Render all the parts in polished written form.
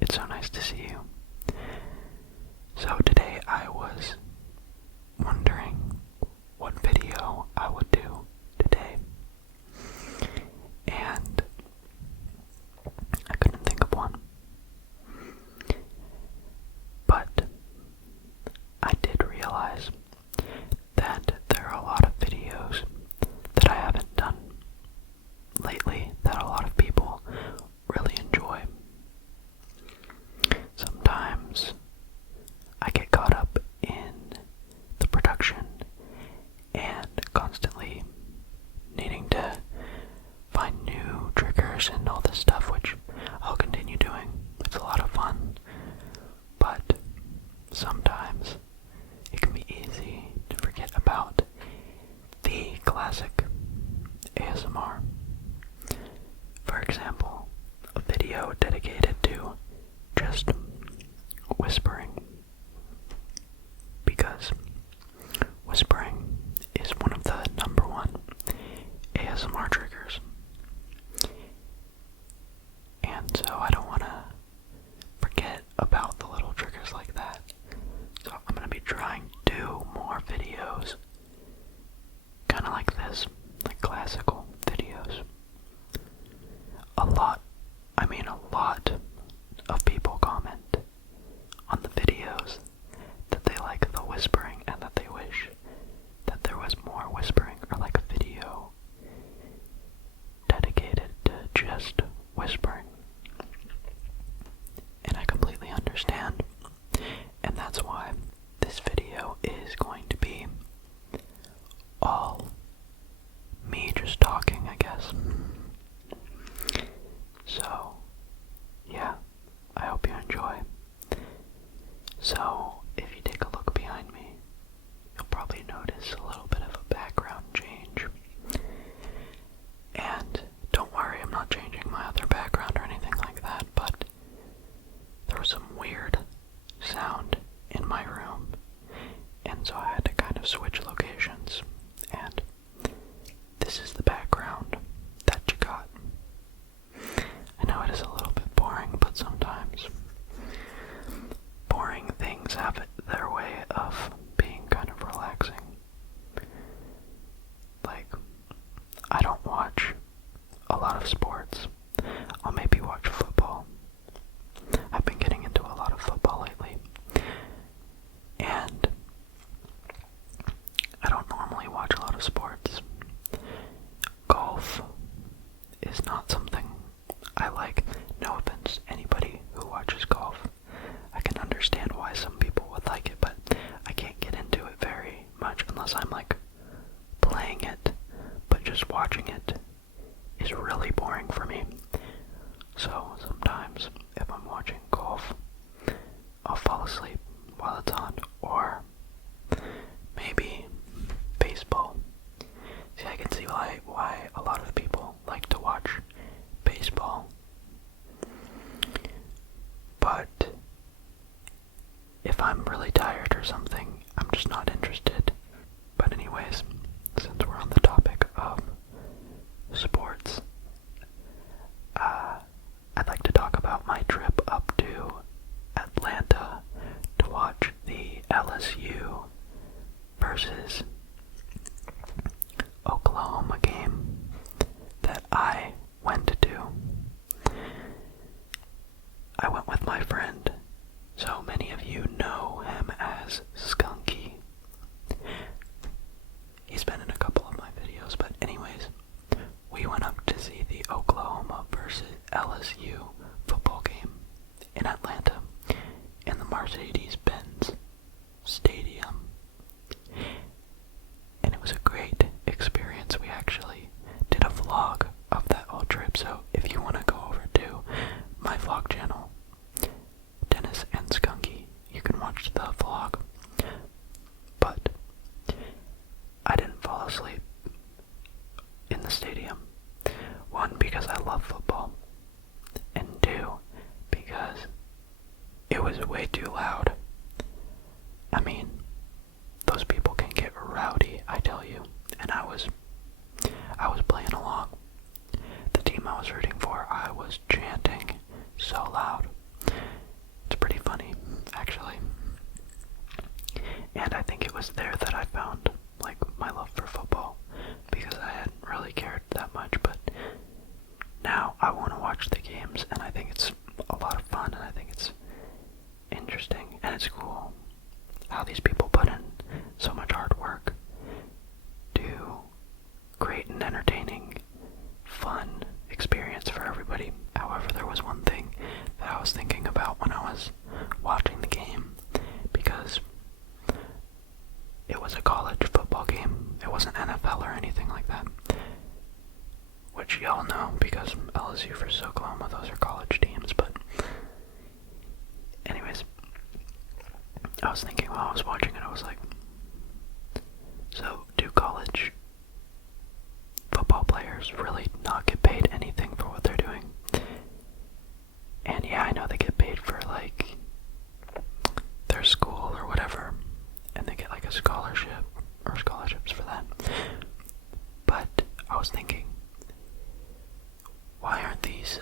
It's so nice to see you. So today I was wondering what video I would do today, and I couldn't think of one. But I did realize that there are a lot of videos that I haven't done lately that a lot of people really enjoy. Sometimes I get caught up in the production and constantly needing to find new triggers and all this stuff, which I'll continue doing. It's a lot of fun, but sometimes it can be easy to forget about the classic ASMR. For example, a video dedicated to just whispering, because whispering is one of the number one ASMR triggers, and so I don't want to forget about the little triggers like that. So I'm going to be trying to do more videos kind of like this, like classical videos. A lot of people comment on the videos that they like the whispering and that they wish that there was more whispering, or like a video dedicated to just whispering. And I completely understand, and that's why this video is going to be all me just talking, I guess. So, yeah, I hope you enjoy. So, if you take a look behind me, you'll probably notice a little bit of a background change. And don't worry, I'm not changing my other background or anything like that, but there was some weird sound in my room, and so I had to kind of switch locations, and this is the background that you got. I know it is a little bit boring, but sometimes boring things have their way of being kind of relaxing. Like, I don't watch a lot of sports. I'll maybe watch football. I've been getting into a lot of football lately, and I don't normally watch a lot of sports. Golf is not something I like. No offense to anybody who watches golf. I can understand why some people would like it, but I can't get into it very much unless I'm like playing it, but just watching it is really boring for me. So sometimes if I'm watching golf, I'll fall asleep while it's on, or maybe baseball. See, I can see why a lot of people like to watch baseball, but if I'm really tired or something, I'm just not interested. But anyways, since we're on the topic of sports, I'd like to talk about my trip up to Atlanta to watch the LSU versus Oklahoma game that I went to. I went with my friend. So many of you know him as Skunky. He's been in a couple of my videos, but anyways, we went up to see the Oklahoma versus LSU football game in Atlanta in the Mercedes-Benz Stadium. And it was a great experience. We actually did a vlog of that whole trip, so if you want to go over to my vlog channel, Dennis and Skunky, you can watch the vlog. But I didn't fall asleep in the stadium. One, because I love football, and two, because it was way too loud. I mean, those people can get rowdy, I tell you, and I was playing along. The team I was rooting for, I was chanting so loud. And I think it was there that I found, like, my love for football, because I hadn't really cared that much, but now I want to watch the games, and I think it's a lot of fun, and I think it's interesting, and it's cool how these people put in so much hard work to create an entertaining, fun experience for everybody. However, there was one thing that I was thinking about when I was watching the game, because it was a college football game. It wasn't NFL or anything like that, which y'all know because LSU versus Oklahoma, those are college teams. But anyways, I was thinking while I was watching it, I was like, so do college football players really not get paid anything for what they're doing? And yeah, I know they get paid for, like, their school or whatever, and they get like a scholarship or scholarships for that. But I was thinking, why aren't these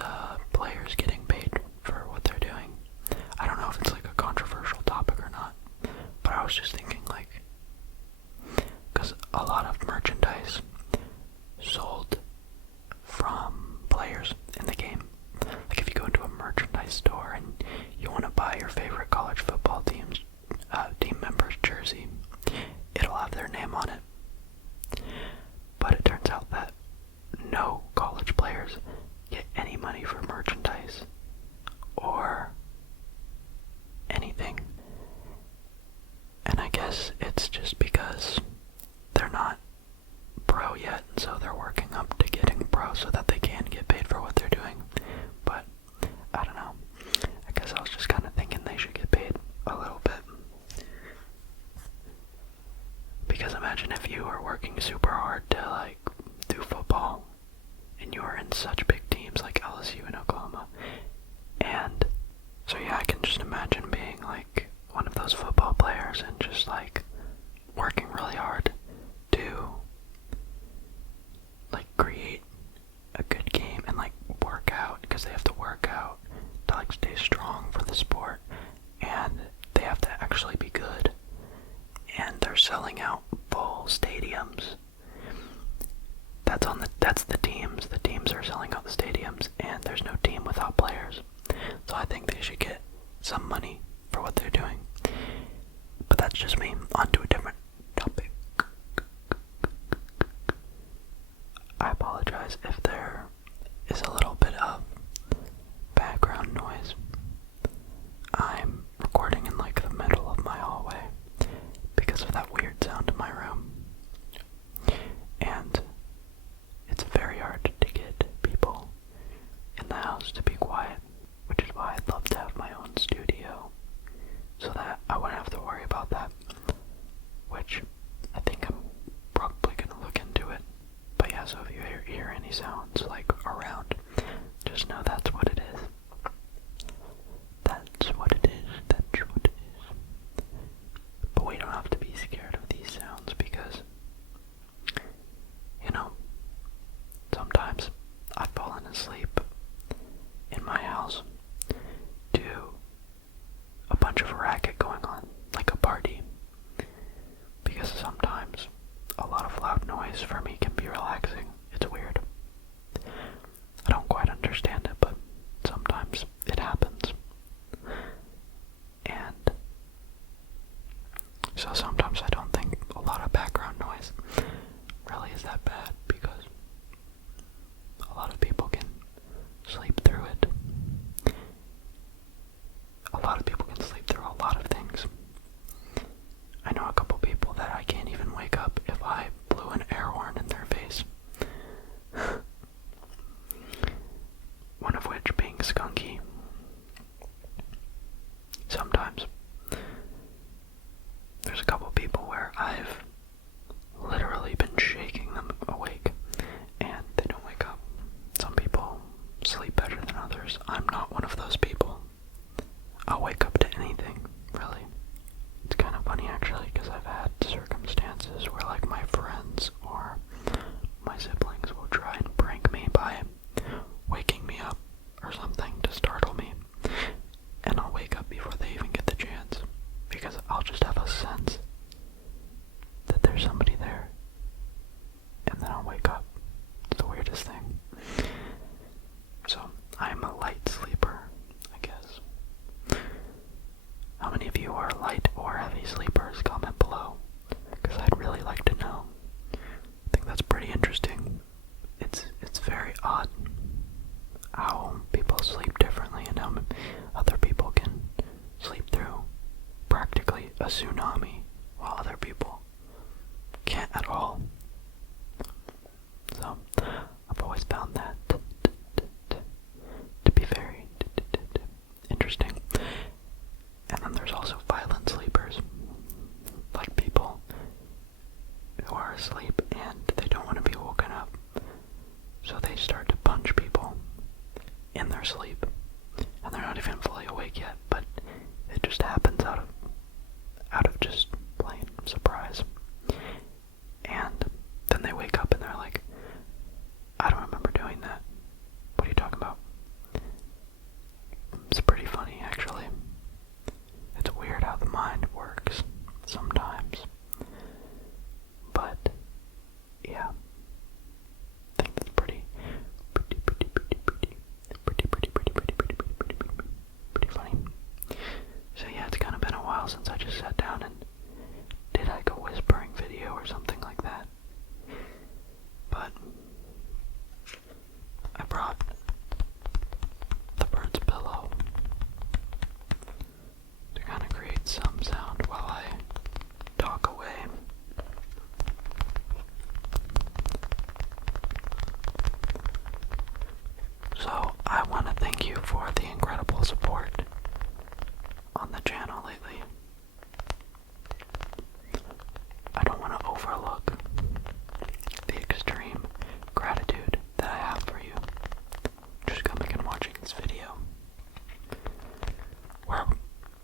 players getting paid for what they're doing? I don't know if it's like a controversial topic or not, but I was just thinking, like, because a lot of merchandise sold from players in the game. Like, if you go into a merchandise store and you want to buy your favorite college football team member's jersey, it'll have their name on it. But it turns out that no college players get any money for merchandise or anything. And I guess it's just because they're not pro yet, and so they're working up to getting pro so that they can get paid for what they're doing. But I don't know. I guess I was just kind of thinking they should get paid a little bit. Because imagine if you were working super hard to, like, do football, and you were in such big teams like LSU and Oklahoma. And so yeah, I can just imagine being like one of those football players and just like working really hard to like create a good game and like work out, because they have to work out to like stay strong for the sport, and they have to actually be good, and they're selling out full stadiums. That's the teams. The teams are selling out the stadiums, and there's no team without players. So I think they should get some money for what they're doing. But that's just me. On to a different topic. I apologize if there is a little bit of background noise. I'm recording in like the middle of my hallway because of that weird sound in my room. And it's very hard to get people in the house to be quiet, which is why I'd love to have my own studio so that I wouldn't have to worry about that, which I think I'm probably going to look into it. But yeah, so if you hear any sounds like around, just know that's what it is. That's what it is. That's what it is. But we don't have to be scared of these sounds because, you know, sometimes I've fallen asleep in my house to a bunch of racket going on, like a party, because sometimes a lot of loud noise for me can be relaxing. It's weird. I don't quite understand it, but sometimes it happens. And so sometimes I don't think a lot of background noise really is that bad, because a lot of people can sleep through it. A lot of people can sleep through a lot of things. I know a couple people that I can't even wake up if I blew an air horn in their face. One of which being Skunky. Sometimes there's a couple people where I've literally been shaking them awake and they don't wake up. Some people sleep better than others. I'm not one of those people. I'll wake up to anything, really. It's kind of funny actually, because I've had circumstances where like my friends or my siblings will try and prank me by waking me up or something to startle me, and I'll wake up before they even get the chance, because I'll just have a sense are light or heavy sleepers, comment below, because I'd really like to know. I think that's pretty interesting. It's very odd how people sleep differently and how other people can sleep through practically a tsunami while other people can't at all. So I've always found that to be very interesting. And then there's also violent sleepers, like people who are asleep and they don't want to be woken up, so they start to punch people in their sleep, and they're not even fully awake yet, but it just happens out of just plain surprise. And then they wake up and they're like, I don't remember doing that. What are you talking about? It's pretty funny, actually. It's weird how the mind works sometimes. But yeah, I think that's pretty funny. So yeah, it's kind of been a while since I just sat down and did like a whispering video or something like that. But I brought the bird's pillow to kind of create some sound while I talk away. So I want to thank you for the incredible support on the channel lately. I don't want to overlook the extreme gratitude that I have for you just coming and watching this video. We're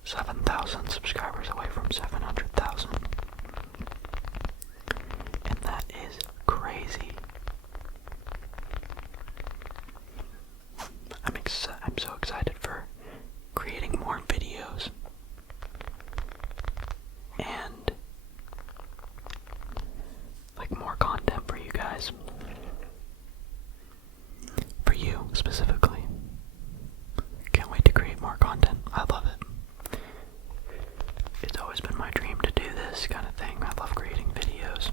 7,000 subscribers away from 700,000, and that is crazy. I'm so excited for creating more videos and like more content for you guys. For you specifically. Can't wait to create more content. I love it. It's always been my dream to do this kind of thing. I love creating videos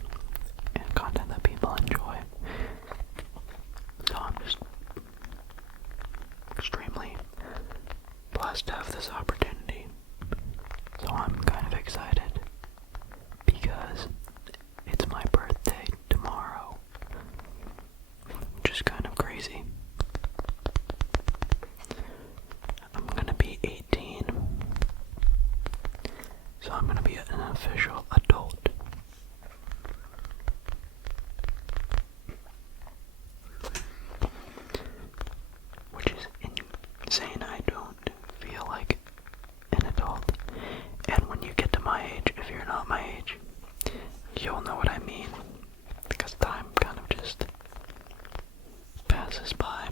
and content that people enjoy. So I'm just extremely blessed to have this opportunity. So I'm kind of excited because it's my birthday tomorrow, which is kind of crazy. I'm gonna be 18, so I'm gonna be an official adult. Which is insane. I don't feel like an adult. And when you get to my age, if you're not my age, you'll know what I mean. Because time kind of just passes by.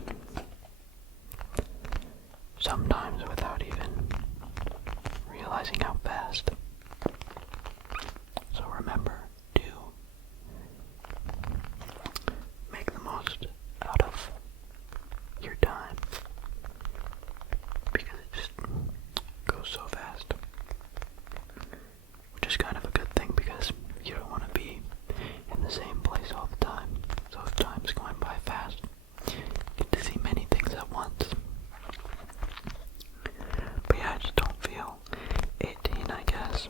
Sometimes without even realizing how fast. So remember to make the most out of your time, because it just goes so fast, which is kind of a good thing because you don't want to be in the same place all the time. So if time's going by fast, you get to see many things at once. But yeah, I just don't feel 18, I guess.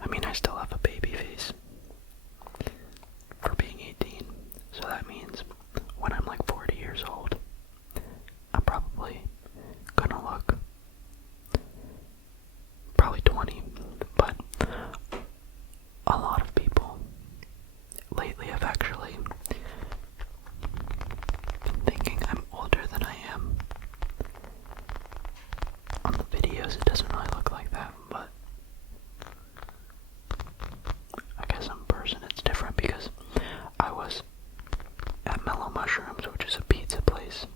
I mean, I still have a baby face for being 18, so that means when I'm like 40 years old, I'm probably gonna look probably 20, but a lot of people lately have actually been thinking I'm older than I am. On the videos it doesn't really look like that, but I guess in person it's different because I was at Mellow Mushrooms, which is a pizza place,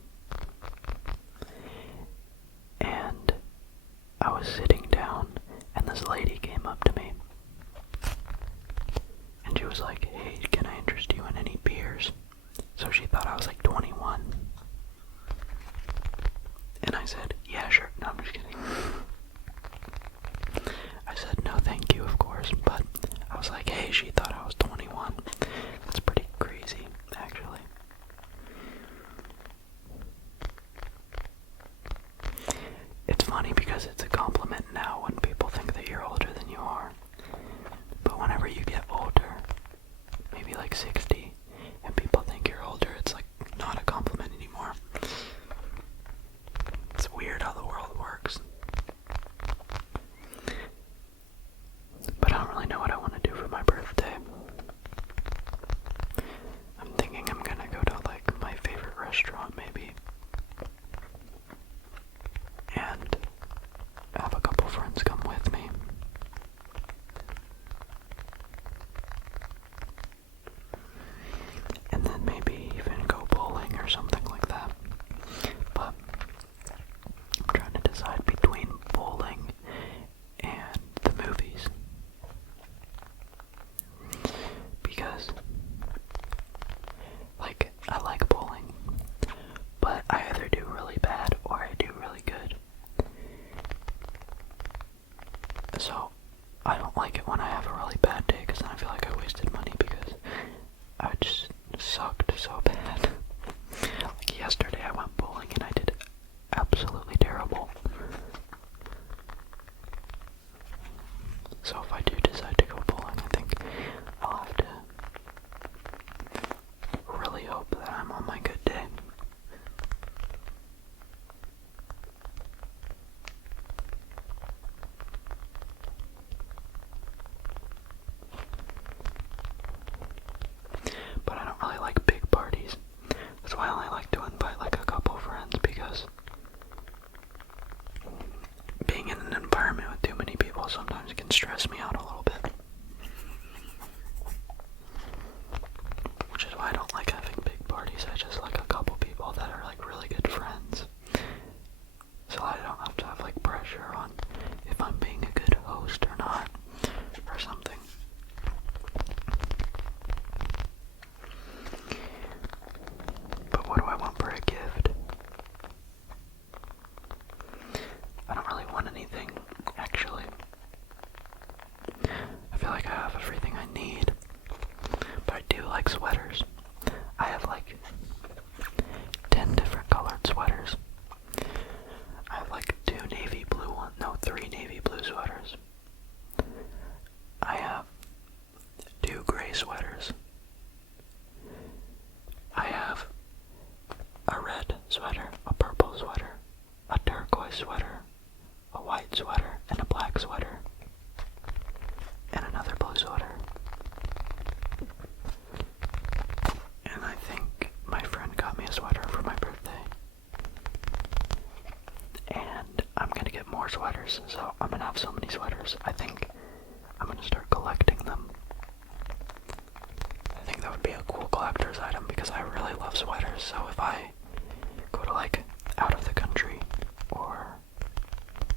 and I was sitting down and this lady came up to me and she was like, hey, can I interest you in any beers? So she thought I was like 21. so bad. Like yesterday I went bowling and I did absolutely terrible. So if I do decide to go bowling, I think I'll have to really hope that I'm on my good day. But I don't really like big parties. That's why I only like to invite like a couple friends, because being in an environment with too many people sometimes can stress me out a little bit. Which is why I don't like having big parties. I just like a couple people that are like really good friends. So I don't have to have like pressure on if I'm being a good host or not, or something. But what do I want for a gift? I don't really want anything, actually. I feel like I have everything I need. But I do like sweaters. I have like 10 different colored sweaters. I have like 3 navy blue sweaters. I have 2 gray sweaters. I have a red sweater, a purple sweater, a turquoise sweater, a white sweater, and a black sweater, and another blue sweater. And I think my friend got me a sweater for my birthday. And I'm gonna get more sweaters, so I'm gonna have so many sweaters. I think I'm gonna start collecting them. I think that would be a cool collector's item because I really love sweaters, so if I go to like out of the country or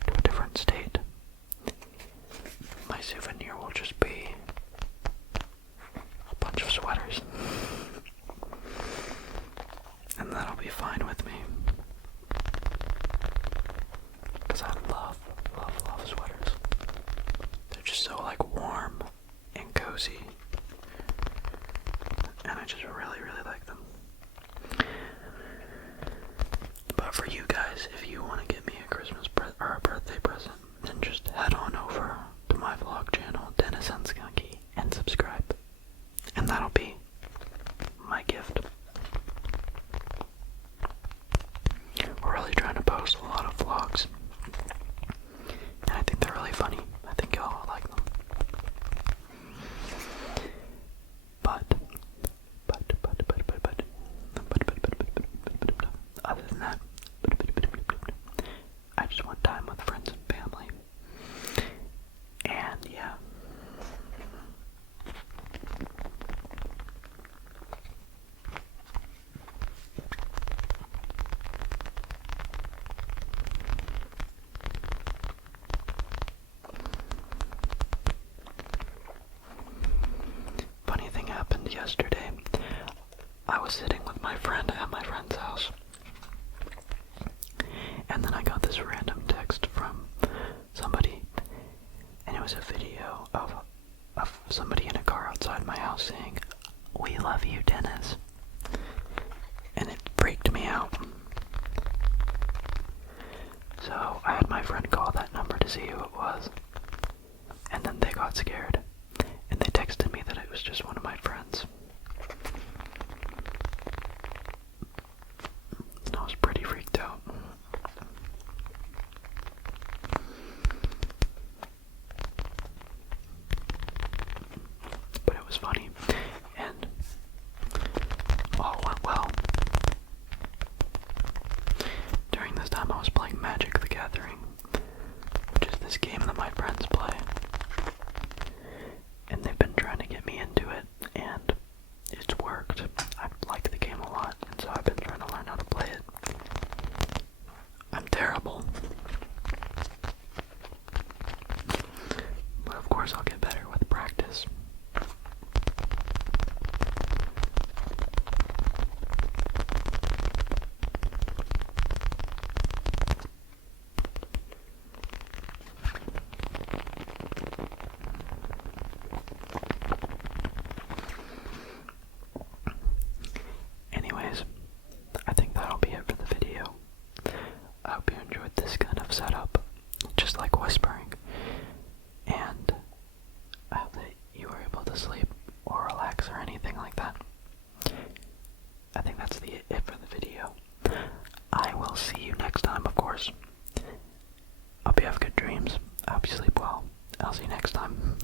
to a different state, my souvenir will just be a bunch of sweaters. And that'll be fine with me. Because I love sweaters. They're just so like warm and cozy. And I just really, really like them. But for you guys, if you want to get me a Christmas or a birthday present, then just head on over to my vlog channel, Dennisasmr, and subscribe. And that'll be my gift. We're really trying to post a lot of vlogs. And I think they're really funny. I think y'all will like them. But other than that, I just want time with friends and family. And yeah. Funny thing happened yesterday. I was sitting with my friend at my friend's house, and then I got this random text from somebody, and it was a video of somebody in a car outside my house saying, "We love you, Dennis." And it freaked me out. So I had my friend call that number to see who it was, and then they got scared, and they texted me that it was just one of my friends. And I was pretty freaked out. But it was funny, and setup, just like whispering. And I hope that you were able to sleep or relax or anything like that. I think that's it for the video. I will see you next time, of course. Hope you have good dreams. I hope you sleep well. I'll see you next time.